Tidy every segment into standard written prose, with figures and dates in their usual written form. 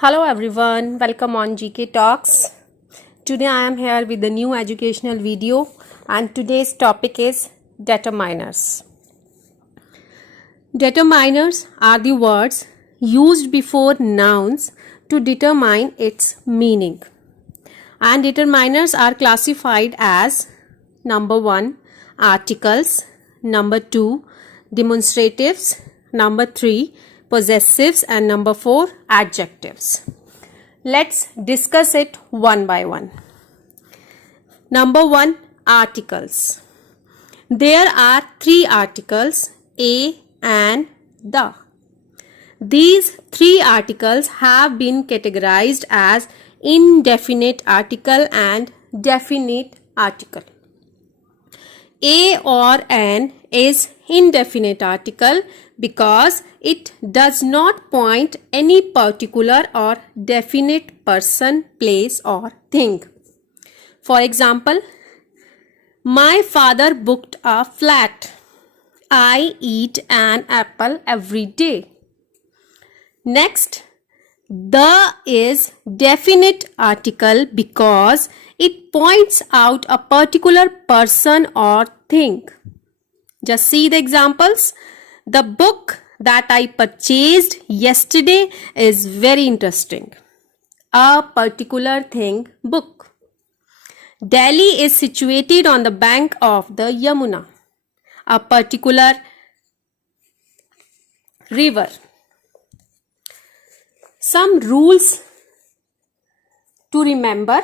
Hello everyone, welcome on GK Talks. Today I am here with a new educational video and today's topic is determiners. Determiners are the words used before nouns to determine its meaning. And determiners are classified as number 1 articles, number 2 demonstratives, number 3 possessives, and number 4 adjectives. Let's discuss it one by one. Number 1 articles. There are 3 articles, a and the. These 3 articles have been categorized as indefinite article and definite article. A or an is indefinite article because it does not point any particular or definite person, place or thing. For example, my father booked a flat. I eat an apple every day. Next, the is definite article because it points out a particular person or thing. Just see the examples. The book that I purchased yesterday is very interesting. A particular thing, book. Delhi is situated on the bank of the Yamuna. A particular river. Some rules to remember.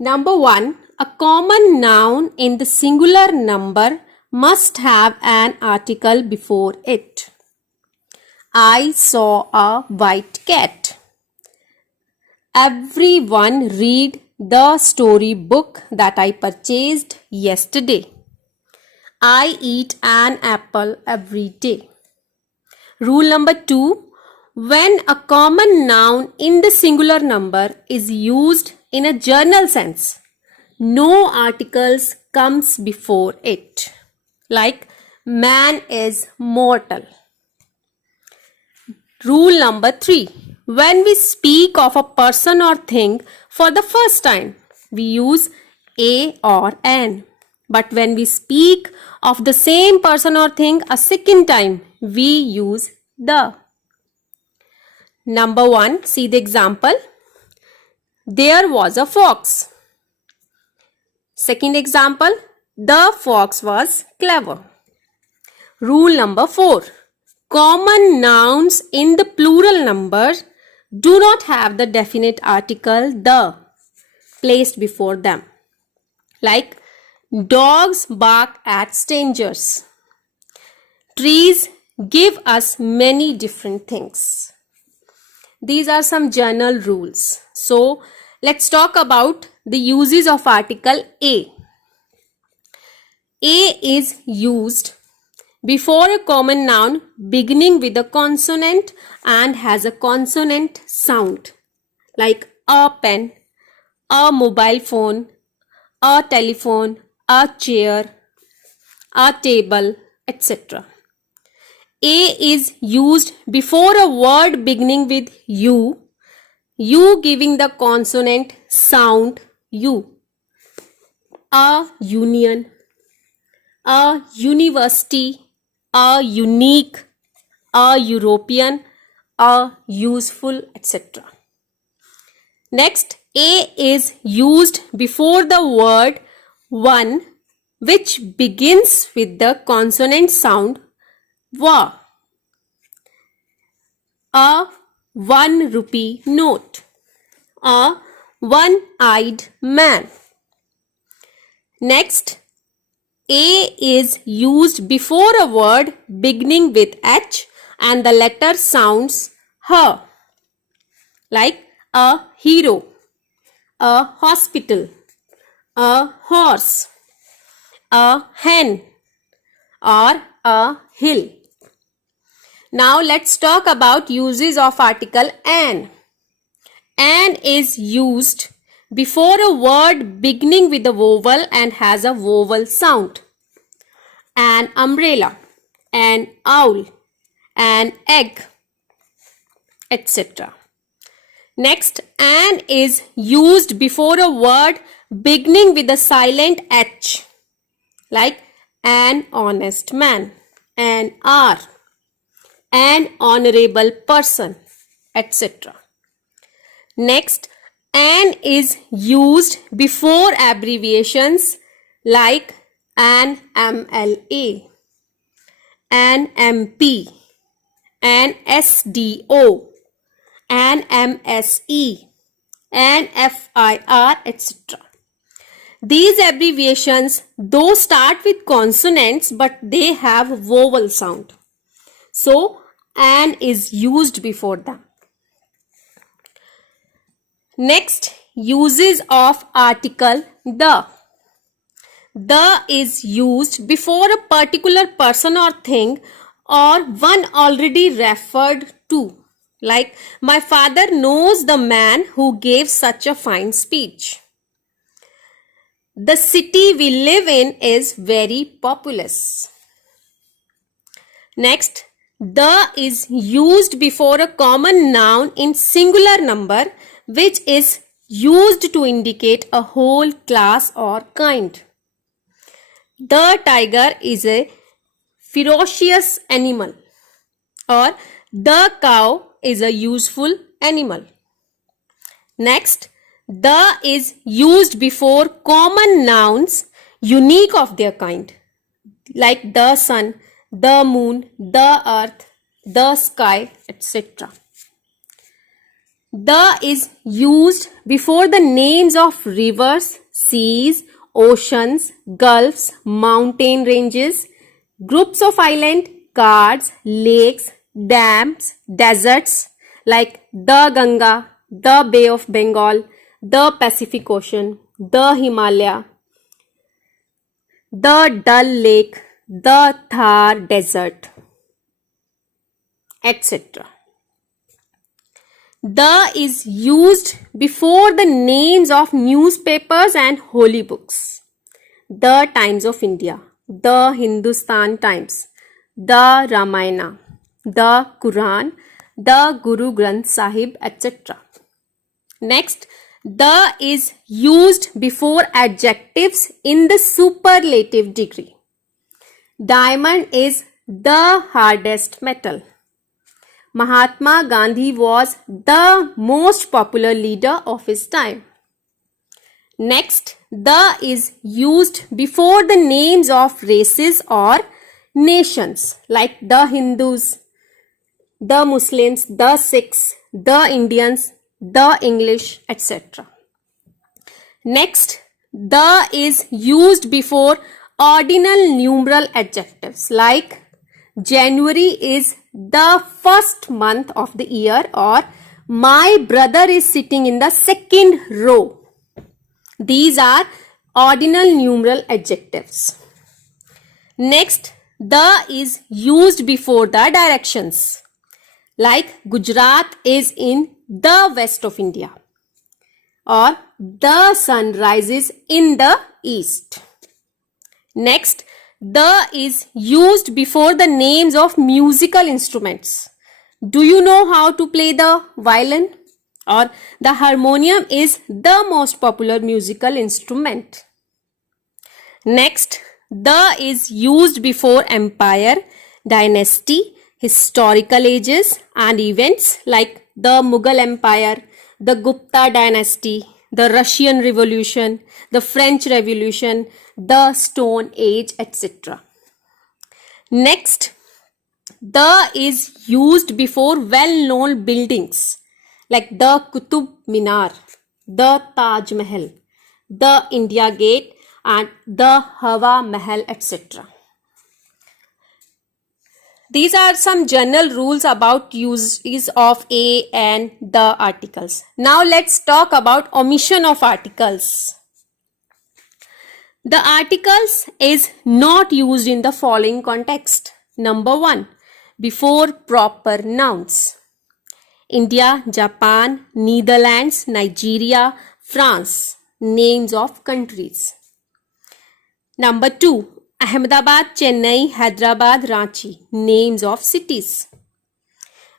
Number 1, a common noun in the singular number must have an article before it. I saw a white cat. Everyone read the story book that I purchased yesterday. I eat an apple every day. Rule number 2, when a common noun in the singular number is used in a general sense, no articles comes before it. Like man is mortal. Rule number 3, when we speak of a person or thing for the first time, we use a or an. But when we speak of the same person or thing a second time, we use the. Number 1, see the example. There was a fox. Second example, the fox was clever. Rule number 4, common nouns in the plural number do not have the definite article the placed before them. Like dogs bark at strangers. Trees give us many different things. These are some general rules. So let's talk about the uses of article a. A is used before a common noun beginning with a consonant and has a consonant sound, like a pen, a mobile phone, a telephone, a chair, a table, etc. A is used before a word beginning with U giving the consonant sound U. A union, a university, a unique, a European, a useful, etc. Next, A is used before the word one which begins with the consonant sound wa. A 1 rupee note. A one-eyed man. Next, A is used before a word beginning with H and the letter sounds H, like a hero, a hospital, a horse, a hen, or a hill. Now let's talk about uses of article an. An is used before a word beginning with a vowel and has a vowel sound. An umbrella, an owl, an egg, etc. Next, an is used before a word beginning with a silent H, like an honest man, an hour, an honorable person, etc. Next, an is used before abbreviations like an MLA, an MP, an SDO, an MSE, an FIR, etc. These abbreviations though start with consonants but they have vowel sound. So an is used before them. Next, uses of article the. The is used before a particular person or thing or one already referred to. Like, my father knows the man who gave such a fine speech. The city we live in is very populous. Next, the is used before a common noun in singular number which is used to indicate a whole class or kind. The tiger is a ferocious animal, or the cow is a useful animal. Next, the is used before common nouns unique of their kind, like the sun, the moon, the earth, the sky, etc. The is used before the names of rivers, seas, oceans, gulfs, mountain ranges, groups of islands, cards, lakes, dams, deserts like the Ganga, the Bay of Bengal, the Pacific Ocean, the Himalaya, the Dal Lake, the Thar Desert, etc. The is used before the names of newspapers and holy books. The Times of India, the Hindustan Times, the Ramayana, the Quran, the Guru Granth Sahib, etc. Next, the is used before adjectives in the superlative degree. Diamond is the hardest metal. Mahatma Gandhi was the most popular leader of his time. Next, the is used before the names of races or nations like the Hindus, the Muslims, the Sikhs, the Indians, the English, etc. Next, the is used before ordinal numeral adjectives like January is the first month of the year, or my brother is sitting in the second row. These are ordinal numeral adjectives. Next, the is used before the directions like Gujarat is in the west of India, or the sun rises in the east. Next, the is used before the names of musical instruments. Do you know how to play the violin? Or the harmonium is the most popular musical instrument. Next, the is used before empire, dynasty, historical ages and events like the Mughal Empire, the Gupta dynasty, the Russian Revolution, the French Revolution, the Stone Age, etc. Next, the is used before well-known buildings like the Qutub Minar, the Taj Mahal, the India Gate and the Hawa Mahal, etc. These are some general rules about uses of a and the articles. Now let's talk about omission of articles. The articles is not used in the following context. Number 1, before proper nouns. India, Japan, Netherlands, Nigeria, France, names of countries. Number 2, Ahmedabad, Chennai, Hyderabad, Ranchi, names of cities.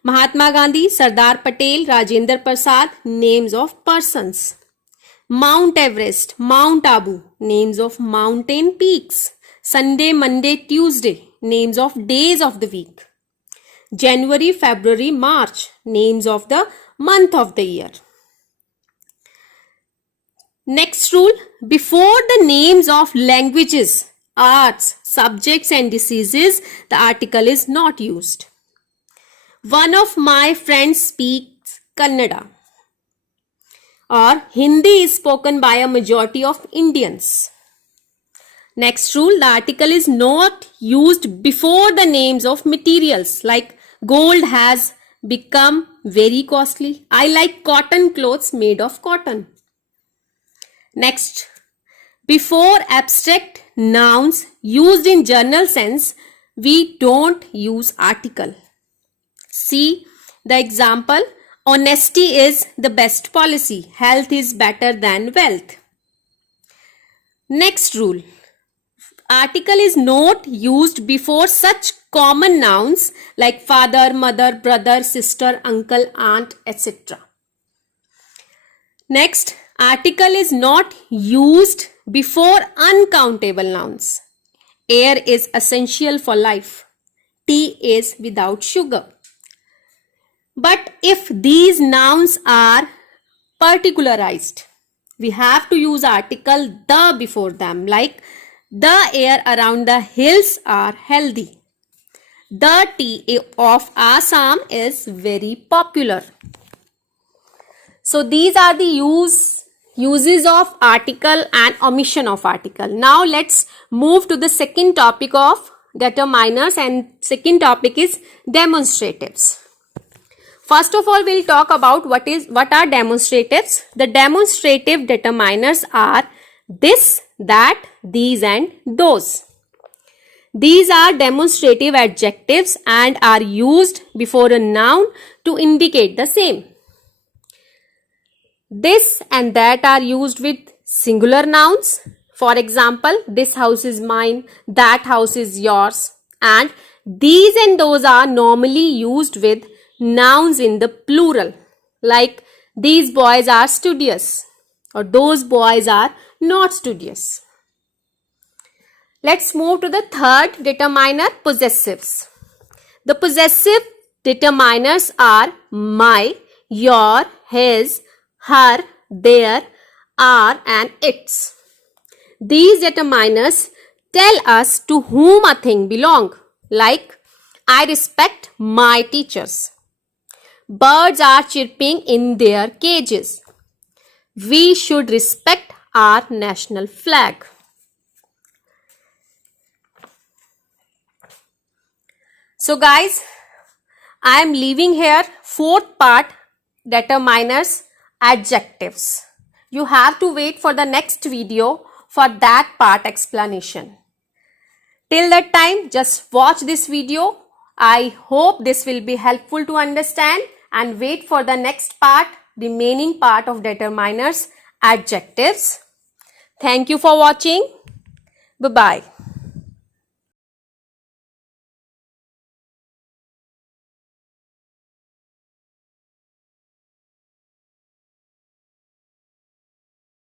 Mahatma Gandhi, Sardar Patel, Rajendra Prasad, names of persons. Mount Everest, Mount Abu, names of mountain peaks. Sunday, Monday, Tuesday, names of days of the week. January, February, March, names of the month of the year. Next rule, before the names of languages, arts, subjects and diseases, the article is not used. One of my friends speaks Kannada, or Hindi is spoken by a majority of Indians. Next rule, the article is not used before the names of materials like gold has become very costly. I like cotton clothes made of cotton. Next, before abstract nouns used in general sense, we don't use article. See the example, honesty is the best policy. Health is better than wealth. Next rule, article is not used before such common nouns like father, mother, brother, sister, uncle, aunt, etc. Next, article is not used before uncountable nouns. Air is essential for life. Tea is without sugar. But if these nouns are particularized, we have to use article the before them, like the air around the hills are healthy. The tea of Assam is very popular. So these are the uses of article and omission of article. Now let's move to the second topic of determiners, and second topic is demonstratives. First of all, we'll talk about what are demonstratives. The demonstrative determiners are this, that, these and those. These are demonstrative adjectives and are used before a noun to indicate the same. This and that are used with singular nouns. For example, this house is mine, that house is yours. And these and those are normally used with nouns in the plural, like these boys are studious or those boys are not studious. Let's move to the third determiner, possessives. The possessive determiners are my, your, his, her, their, are and its. These determiners tell us to whom a thing belongs, like I respect my teachers. Birds are chirping in their cages. We should respect our national flag. So guys, I am leaving here fourth part, determiners, adjectives. You have to wait for the next video for that part explanation. Till that time, just watch this video. I hope this will be helpful to understand, and wait for the next part, remaining part of determiners, adjectives. Thank you for watching. Bye-bye.